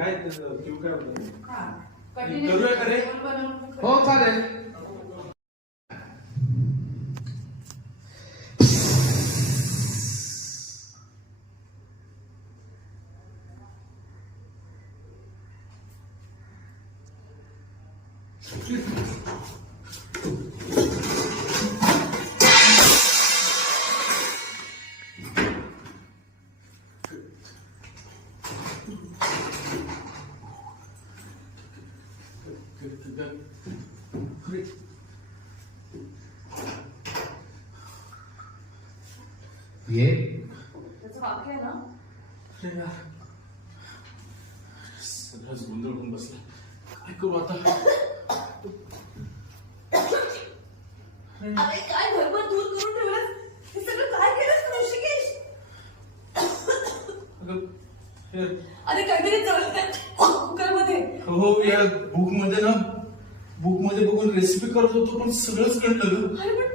काय क्यू काय होतं? करूया का रे? हो चालेल. ये त्याचं वाक्य आहे ना. अरे यार, सगळंच गोंधळ होऊन बसला. काय करू आता? अरे काय भरभर दूर करून ठेवलंस, हे सगळं काय केलंस तू ऋषिकेश? अगं, हे- अरे काहीतरी चढतंय कुकर मध्ये. हो या बुक मध्ये बघून रेसिपी करत होतो पण सगळंच कळलं ग. अरे पण